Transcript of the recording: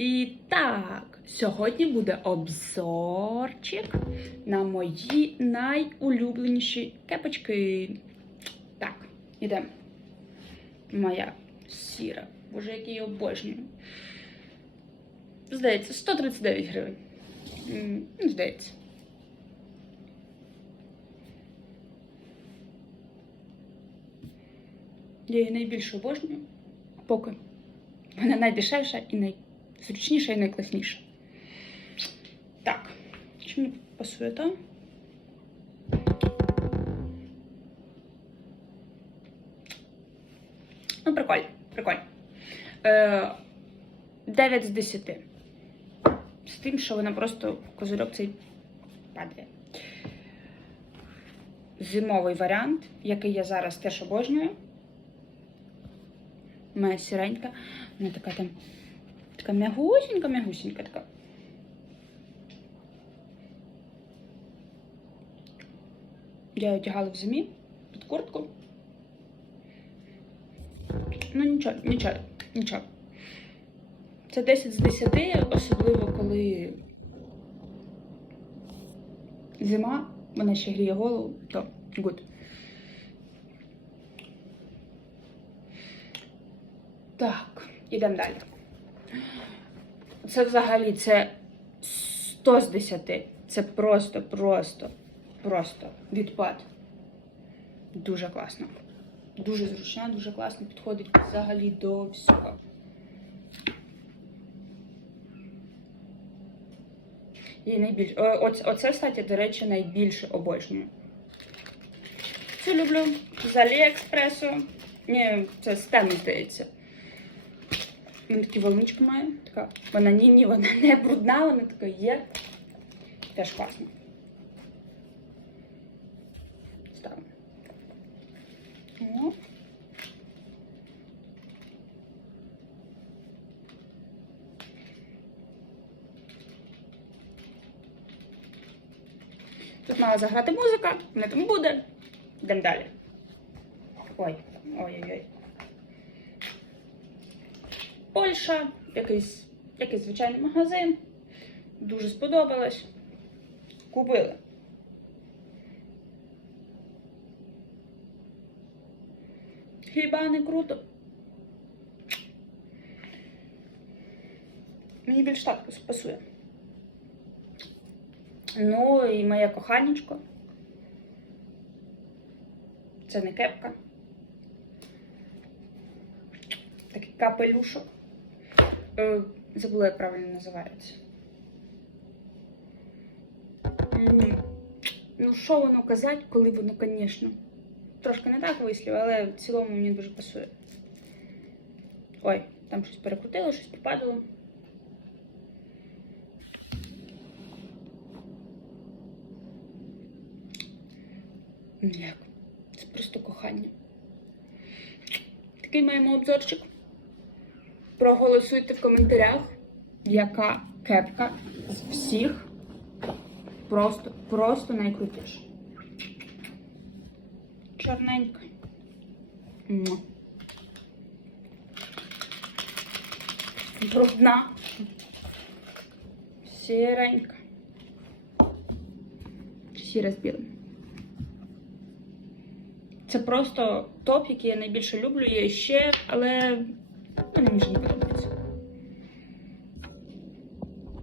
І так, сьогодні буде обзорчик на мої найулюбленіші кепочки. Так, ідемо. Моя сіра. Боже, який я обожнюю. Здається, 139 гривень. Ну, Здається. Я її найбільше обожнюю. Поки. Вона найдешевша і найзручніша і найкласніша. Так. Мені пасує то? Ну, прикольно, прикольно. Е, 9 з 10. З тим, що вона просто козирьок цей падає. Зимовий варіант, який я зараз теж обожнюю. Моя сіренька. Вона така там така м'ягусінька, м'ягусінька така. Я одягала в зимі під куртку. Ну нічого, нічого, нічого. Це 10 з 10, особливо коли зима, вона ще гріє голову, то good. Так, ідемо далі. Це взагалі це 100 з 10. Це просто, просто, просто відпад. Дуже класно. Дуже зручна, дуже класно підходить взагалі до всього. І найбільше. Оце, кстати, до речі, найбільше обожнюю. Цю люблю з Аліекспресу. Ні, це з здається. Він такі волнички має. Така, вона ні, ні, вона не брудна, вона така є. Теж класно. Ставимо. Тут мала заграти музика, не там буде. Йдемо далі. Ой, ой-ой-ой. Польща, якийсь, якийсь звичайний магазин. Дуже сподобалось. Купили. Хіба не круто? Мені більш так пасує. Ну і моє коханечко. Це не кепка. Такий капелюшок. Е, забула, як правильно називається. Ну, що воно казати, коли воно, звісно, трошки не так вислів, але в цілому мені дуже пасує. Ой, там щось перекрутило, щось попадало. Як? Це просто кохання. Такий маємо обзорчик. Проголосуйте в коментарях, яка кепка з всіх просто, просто найкрутіша. Чорненька. Брудна. Сіренька. Сіра з білим. Це просто топ, який я найбільше люблю. Є ще, але 那你为什